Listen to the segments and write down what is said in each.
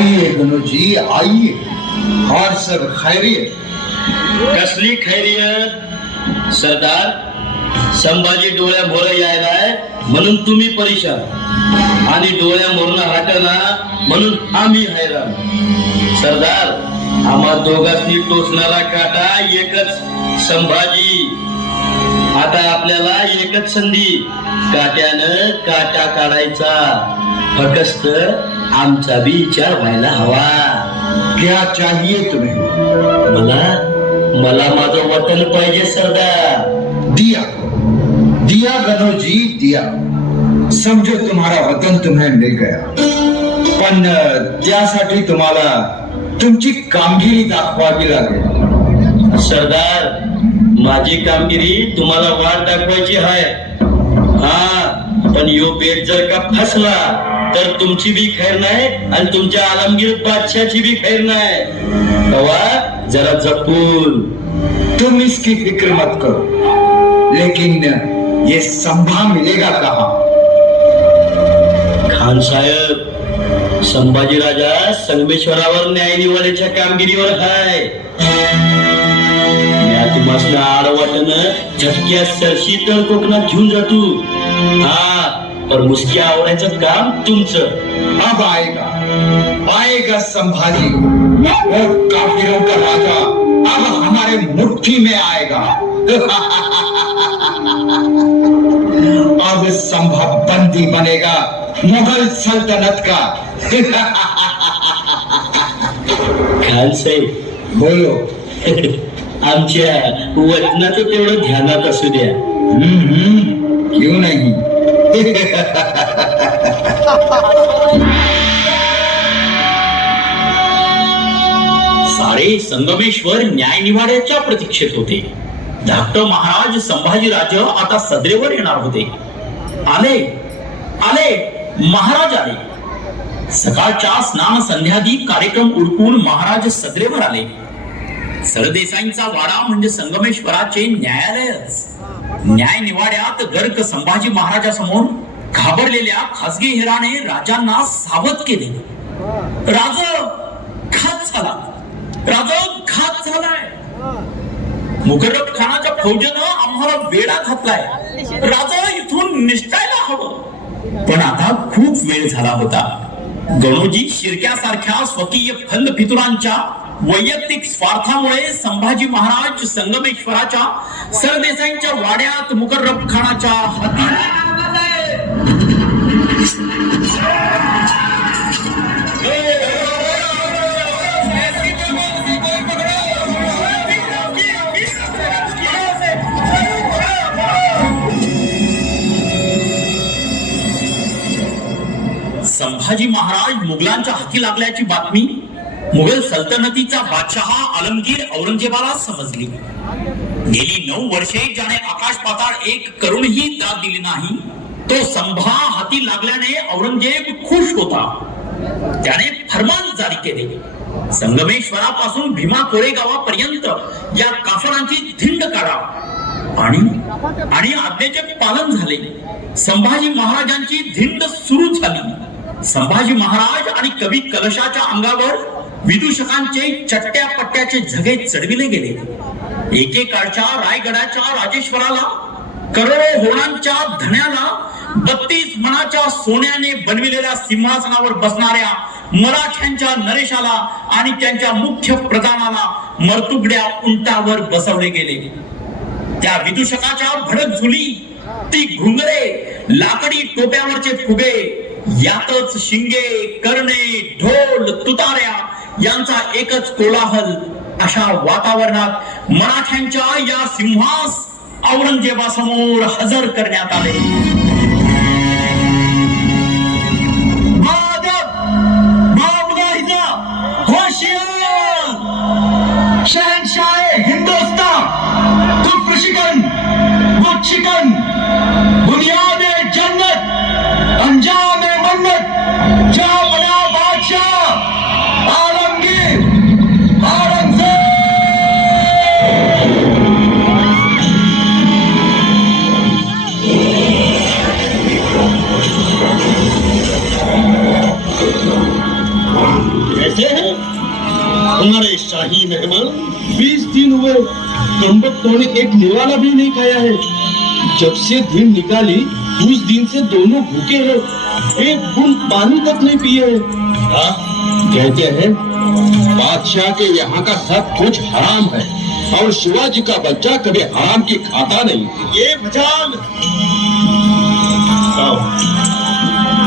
आइए गणोजी आइए, और सब खैरियत? कसली खैरियत सरदार? संभाजी डोळ्या मोर यायलाय म्हणून तुम्ही परेशान आणि डोळ्या मोरनं हटना म्हणून आम्ही हैराण. सरदार, आम्हा दोघांनी टोचणारा काटा एकच संभाजी. आता आपल्याला एकच संधी, काट्यानं काटा काढायचा. फक्त आमचा बी विचार व्हायला हवा. क्या चाहिए तुम्हें? मला माझं वतन पाहिजे सरदार. दिया दिया गणोजी दिया. समझो तुम्हारा वतन तुम्हें मिल गया, पण त्यासाठी तुम्हाला तुमची कामगिरी दाखवावी लागेल. सरदार, माझी कामगिरी तुम्हाला वाट दाखवायची आहे. हा, पण यो बेट जर का फसला तर तुमची बी खैर नाही आणि तुमच्या आलमगीर बादशाची बी खैर नाही. तेव्हा जरा जपून. तुम इसकी फिक्र मत करो, लेकिन ये संभा मिलेगा कहाँ? खान साहेब, संभाजी राजा संगमेश्वरावर न्याय निवाड्याच्या कामगिरीवर हाय. तुम्हाला आडवाटनं झटक्या सरशी तर कोकणात घेऊन जातो. हा, पर मुसक्या आवडायचं काम तुमचं. अब आएगा संभाजी, वो काफिरों का राजा अब हमारे मुट्ठी में आएगा. अब संभा बंदी बनेगा मुगल सल्तनत का. खान साहेब, बोलो. आमच्या वतनाचं तेवढं ध्यानात असू द्या. क्यों नहीं? सारे संगमेश्वर न्याय निवाड्याच्या प्रतीक्षेत होते. धाकटे महाराज संभाजीराजे आता सदरेवर येणार होते. आले महाराज आले. सकाळच्या स्नान संध्यादी कार्यक्रम उरकून महाराज सदरेवर आले. सरदेसाईंचा वाडा म्हणजे संगमेश्वराचे न्यायालयच. न्याय निवाड्यात गर्क संभाजी महाराजासमोर घाबरलेल्या खासगी हिराने राजांना सावध केले. राजा घात झालाय. मुकर्रब खानाच्या फौजेनं आम्हाला वेढा घातलाय. राजा इथून निसटायला हवं. पण आता खूप वेळ झाला होता. गणोजी शिर्क्यासारख्या स्वकीय फंद फितुरांच्या वैयक्तिक स्वार्थामुळे संभाजी महाराज संगमेश्वराच्या सरदेसाईंच्या वाड्यात मुकर्रब खानाच्या हाती संभाजी महाराज मुघलांच्या हाती लागल्याची बातमी मुघल सल्तनतीचा बादशाह आलमगीर औरंगजेबाला समजली. गेली 9 वर्षे ज्याने आकाश पाताळ एक करूनही दाद दिली नाही, तो संभा हाती लागल्याने औरंगजेब खुश होता. त्याने फरमान जारी केले. संगमेश्वरापासून भीमा कोरेगावापर्यंत या काफरांची धिंड काढा. आणि आज्ञेचे पालन झाले. संभाजी महाराजांची धिंड सुरू झाली. संभाजी महाराज आणि कवी कलशाच्या अंगावर विदूषकांचे चट्ट्या पट्ट्याचे झगे चढविले गेले. एकेकाळच्या रायगडाच्या राजेश्वराला, करोडो होणांच्या धन्याला, 32 मणाच्या सोन्याने बनविलेल्या सिंहासनावर बसणाऱ्या मराठ्यांच्या नरेशाला आणि त्यांच्या मुख्य प्रधानाला मर्तुगड्या उंटावर बसवले गेले. त्या विदूषकाच्या भडक झुली, ती घुंगरे, लाकडी टोप्यावरचे फुगे, यातच शिंगे, कर्णे, ढोल, तुतार्या यांचा एकच कोलाहल. अशा वातावरणात मराठ्यांच्या या सिंहास औरंगजेबासमोर हजर करण्यात आले. शहनशाह हिंदुस्तान, कुफरशिकन, गुच्छिकन, बुनियाद जन्नत, अंजाम मन्नत, जहां बना बादशाह आलमगीर औरंगजेब. बैठे हैं हमारे शाही मेहमान। 20 दिन हुए गंबक तोड़े एक निवाला भी नहीं खाया है। जब से दिन निकाली उस दिन से दोनों भूखे हैं, एक बूंद पानी तक नहीं पिए हैं। हाँ? कहते हैं बादशाह के यहाँ का सब कुछ हराम है और शिवाजी का बच्चा कभी हराम की खाता नहीं। ये भजान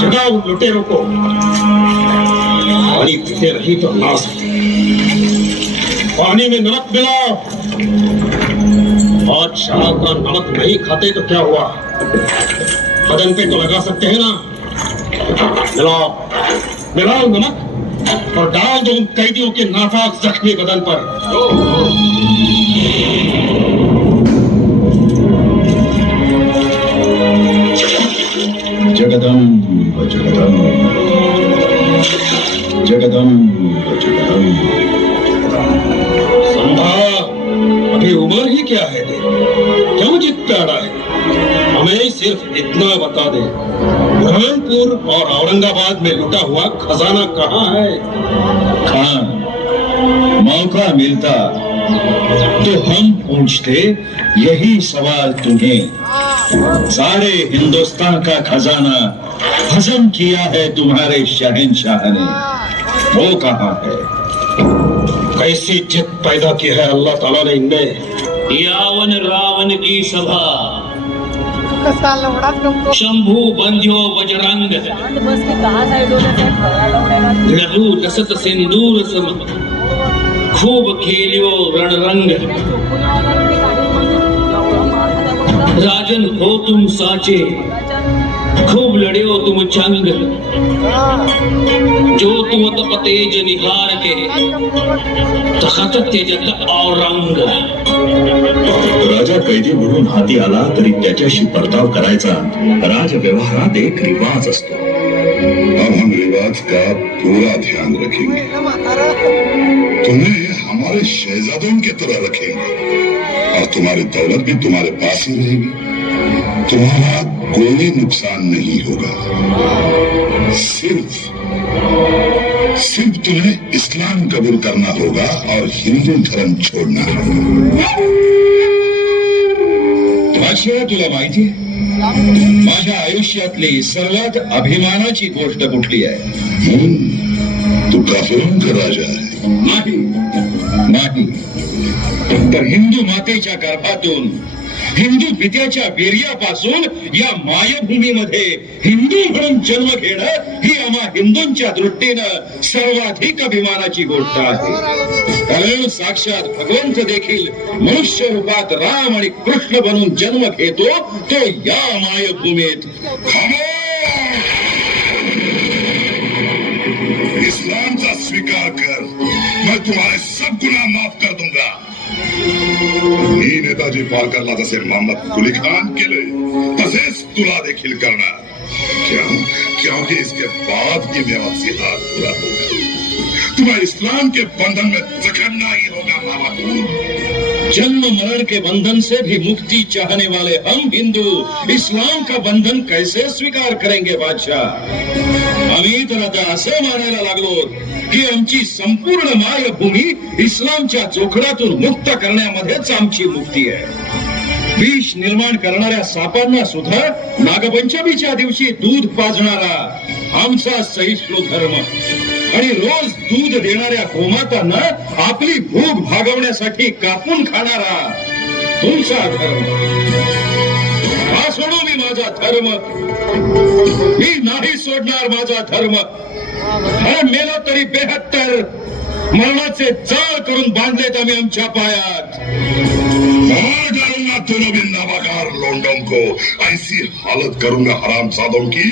जगाओ लुटेरों को। पानी पीते रही तो ना सकते। पानी में नमक मिलाओ। बादशाह का नमक नहीं खाते तो क्या हुआ, बदन पे तो लगा सकते हैं ना। मिलाओ मिलाओ नमक और डाल दो उन कैदियों के नापाक जख्मी बदन पर। जगदम्ब जगदम्ब जगदम्ब जगदम्ब। संभा, अभी उम्र ही क्या है तेरी, क्यों जिद प्यारा है? हमें सिर्फ इतना बता दे, बुरहानपुर और औरंगाबाद में लुटा हुआ खजाना कहाँ है? खान, मौका मिलता तो हम पूछते यही सवाल तुम्हें। सारे हिंदुस्तान का खजाना हजम किया है तुम्हारे शहंशाह ने, वो कहाँ है? कैसी जिद पैदा की है अल्लाह ताला ने इनमें? यावन रावण की सभा, कसा लवडाच गमतो. शंभू बंध्यो बजरंग, आणि बस की 10 साईडोने ते फळ्याला उडायला. लघु लसत सिंदूर सम, खूब खेलियो रणरंग। राजन हो तुम साचे, खूब लड़ियो तुम जंग। जो तुम तप तेज निहार के, तखत तेजत औरंग। राजा कैदी म्हणून हाती आला तरी त्याच्याशी बर्ताव करायचा राजव्यवहारात एक रिवाज असतो। अब हम रिवाज का पूरा ध्यान रखेंगे, तुम्हें हमारे शहजादों की तरह रखेंगे और तुम्हारी दौलत भी तुम्हारे पास ही रहेगी। तुम्हारा कोई नुकसान नहीं होगा। सिर्फ तुम्हें इस्लाम कबूल करना होगा और हिंदू धर्म छोड़ना होगा। बादशाह, तुला माहिती माझ्या आयुष्यातली सर्वात अभिमानाची गोष्ट कुठली आहे? तू काफिरों का राजा है। नाही, तर हिंदू मातेच्या गर्भातून, हिंदू पित्याच्या वीर्यापासून या मायभूमीमध्ये हिंदू म्हणून जन्म घेणं ही आम्हा हिंदूंच्या दृष्टीनं सर्वाधिक अभिमानाची गोष्ट आहे। कारण साक्षात भगवंत देखील मनुष्य रूपात राम आणि कृष्ण बनून जन्म घेतो तो या मायभूमीत। इस्लाम का स्वीकार कर, मैं तुम्हारे सब गुनाह माफ कर दूंगा। मी नेताजी पालकरला जसे मोहम्मद कुली खान केले तसेच तुला देखील करणार। क्योंकि इसके बाद ही मेरा जिहाद पूरा होगा। तुम्हें इस्लाम के बंधन में जकड़ना ही होगा बाबा। जन्म मरण के बंधन से भी मुक्ति चाहने वाले हम हिंदू इस्लाम का बंधन कैसे स्वीकार करेंगे बादशाह? आम्ही तर आता असं मानायला लागलो की आमची संपूर्ण मायभूमी इस्लामच्या जोखडातून मुक्त करण्यामध्येच आमची मुक्ती आहे। विष निर्माण करणाऱ्या सापांना सुद्धा नागपंचमीच्या दिवशी दूध पाजणारा आमचा सहिष्णू धर्म आणि रोज दूध देणाऱ्या गोमातांना आपली भूक भागवण्यासाठी कापून खाणारा तुमचा धर्म। हा सोडू मी माझा धर्म, मी नाही सोडणार माझा धर्म। हा मेला तरी 72 मरणाचे जाळ करून बांधलेत आम्ही आमच्या पायात। मार डालूंगा दोनों भी नाबाकार लोंडों को, ऐसी हालत करूंगा हरामजादों की।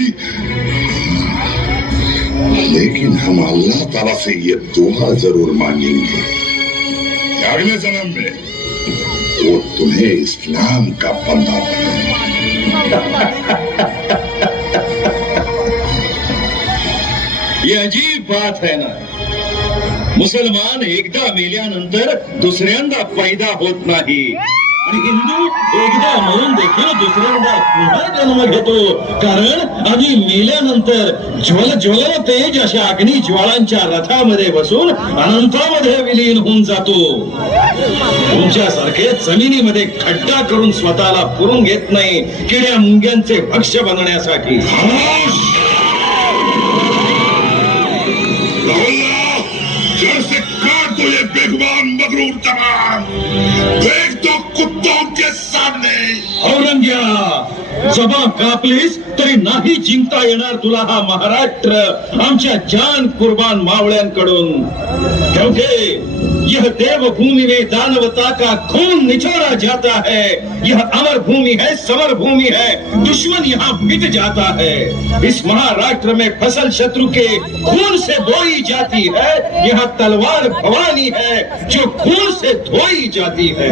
लेकिन हम अल्लाह ताला से ये दुआ जरूर मांगेंगे कि अगले जन्म में वो तुम्हें इस्लाम का बंदा बनाए। ये अजीब बात है ना, मुसलमान एकदा मेल्यानंतर दुसऱ्यांदा पैदा होत नाही, आणि हिंदू एकदा मरून देखील दुसऱ्यांदा पुन्हा जन्म घेतो, कारण आम्ही मेल्यानंतर ज्वल तेज अशा अग्नी ज्वाळांच्या रथामध्ये बसून अनंतामध्ये विलीन होऊन जातो. तुमच्यासारखे जमिनीमध्ये खड्डा करून स्वतःला पुरून घेत नाही किड्या मुंग्यांचे भक्ष्य बनण्यासाठी. जड़ से काट दो ये बेगुमान मगरूर तमाम, फेंक दो कुत्तों के सामने. औरंग्या, जबा कापलीस तरी नाही जिंकता येणार तुला हा महाराष्ट्र आमच्या जान कुर्बान मावळ्यांकडून. क्योंकि यह देवभूमि में दानवता का खून निचोड़ा जाता है. यह अमर भूमि है, समर भूमि है. दुश्मन यहाँ मिट जाता है. इस महाराष्ट्र में फसल शत्रु के खून से बोई जाती है. यहाँ तलवार भवानी है जो खून से धोई जाती है.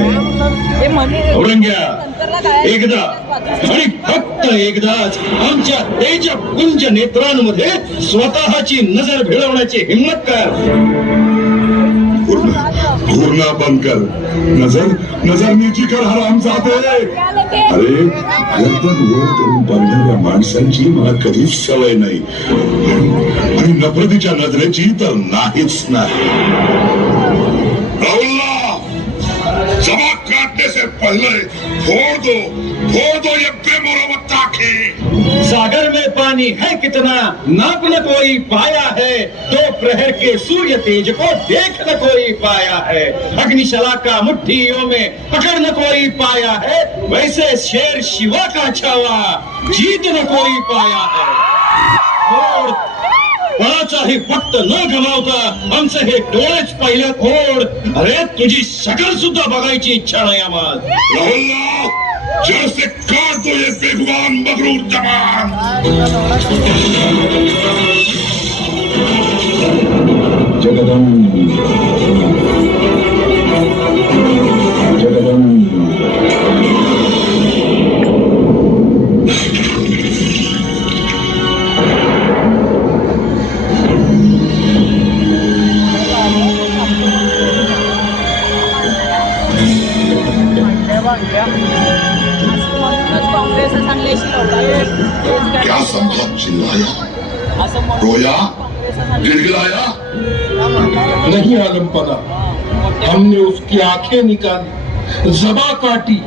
औरंग्या, एकदा आणि फक्त एकदाच आमच्या तेजपुंज नेत्रांमध्ये स्वतःची नजर भिडवण्याची हिम्मत कर. घूरना बंद कर. नजर नीची कर हरामजादे. अरे गर्दन वर करून बघणाऱ्या माणसांची मला कधीच सवय नाही, आणि नफरतीच्या नजरेची तर नाहीच नाही. राहुल्ला, जमा काटने से पहले फोड़ दो ये बेमुरवत आंखें. सागर में पानी है कितना नाप न कोई पाया है. दो प्रहर के सूर्य तेज को देख न कोई पाया है. अग्निशला का मुट्ठियों में पकड़ न कोई पाया है. वैसे शेर शिवा का छावा जीत न कोई पाया है. और कोणाचाही फक्त न गमावता आमचे हे डोळेच पहिल्या फोड. अरे तुझी शकल सुद्धा बघायची इच्छा नाही आम्हाला. राहुल्ला, जड़ से काट दो ये बेगुमान मगरूर तमाम. क्या समझा? चिल्लाया, रोया, गिड़गिड़ाया? नहीं आलमपना, हमने उसकी आंखें निकाली, जबा काटी,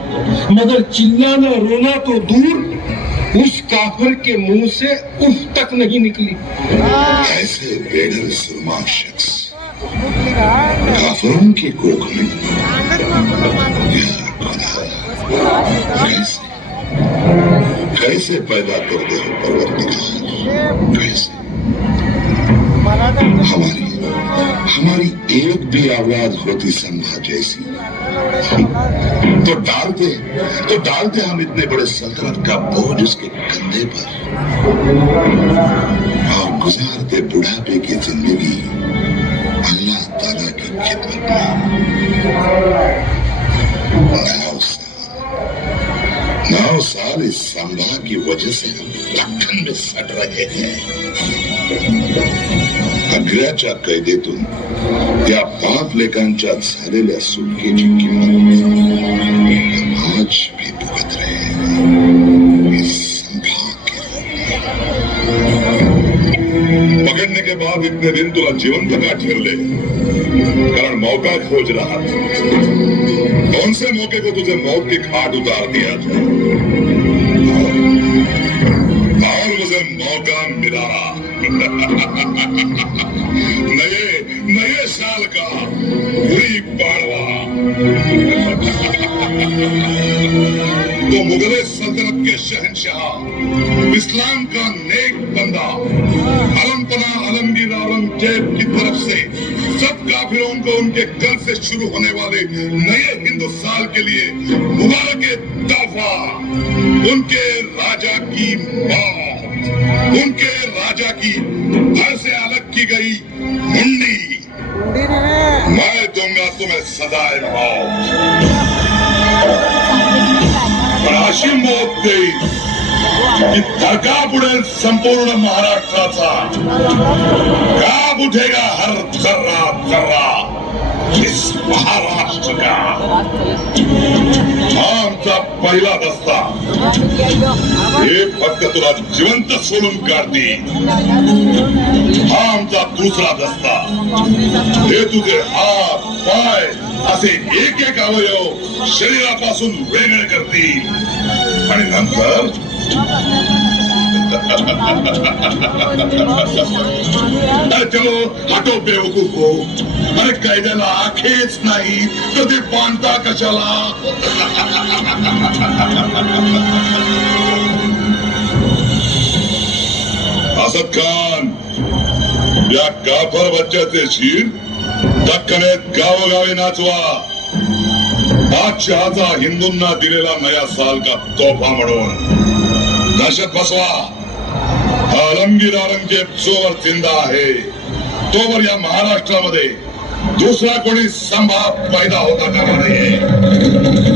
मगर चिल्लाना रोना तो दूर, उस काफिर के मुंह से उफ तक नहीं निकली. ऐसे बेडर सुरमा शख्स काफिरों की कोख में. कैसे पैदा करते हो परवरदिगार, कैसे? हमारी एक भी औलाद होती संभा जैसी तो डालते हम इतने बड़े सल्तनत का बोझ उसके कंधे पर, और गुजारते बुढ़ापे की जिंदगी अल्लाह ताला की खिदमत में. 9 साल इस संभा की वजह से हम दक्कन में सड़ रहे हैं. अग्र्याच्या कैदेतून या 5 लेखांच्या झालेल्या सुटकेची किंमत हम आज भी भुगत रहे हैं. इस संभा के पकड़ने के बाद इतने दिन तुला जिवंत का ठेवले, कारण मौका खोज रहा था. कौन से मौके को तुझे मौत की खाट उतार दिया था, और मुझे मौका मिला. नए साल का बुरी पाड़वा. तो मुगल सल्तनत के शहंशाह, इस्लाम का नेक बंदा आलमपना आलमगीर औरंगजेब की तरफ से सब काफिरों को उनके कल से शुरू होने वाले नए हिंदू साल के लिए मुबारक तोहफा. उनके राजा की मौत, उनके राजा की घर से अलग की गई मुंडी, मैं दूंगा तुम्हें सदाए मौत. अशी मौत देईल की धडका बुडेल संपूर्ण महाराष्ट्राचा. काब उठेगा हर थर्रा थर्रा. इस महाराष्ट्र का हा आमचा पहिला दस्ता हे फक्त तुला जिवंत सोडून काढतील हा आमचा दुसरा दस्ता हे तुझे हात पाय असे एक एक अवयव शरीरापासून वेगळे करतील आणि नंतर अरे चलो हटो बेवकूफ हो अरे कायद्याला आखेच नाही तर ते बांधता कशाला असद खान या गाफर बच्च्याचे शिर दख्खनेत गावोगावी नाचवा बादशहाचा हिंदूंना दिलेला नया साल का तोफा म्हणून दहशत बसवा आलमगीर औरंगजेब जोवर जिंदा आहे तोवर या महाराष्ट्रामध्ये दुसरा कोणी संभाव पैदा होता कामा नये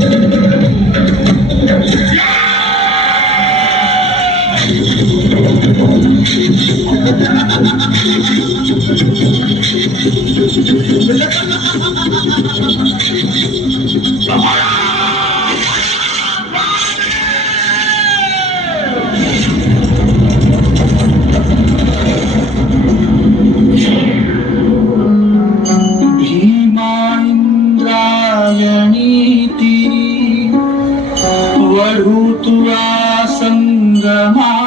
वढूतुवा संगमावरी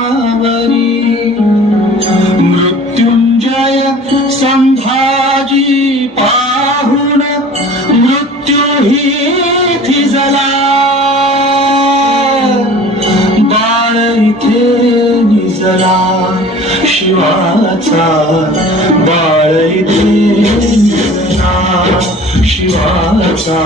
मृत्युंजय संभाजी पाहुन मृत्यू ही थिजला बाळ इथे निजला शिवाचा बाळ इथे निजला शिवाचा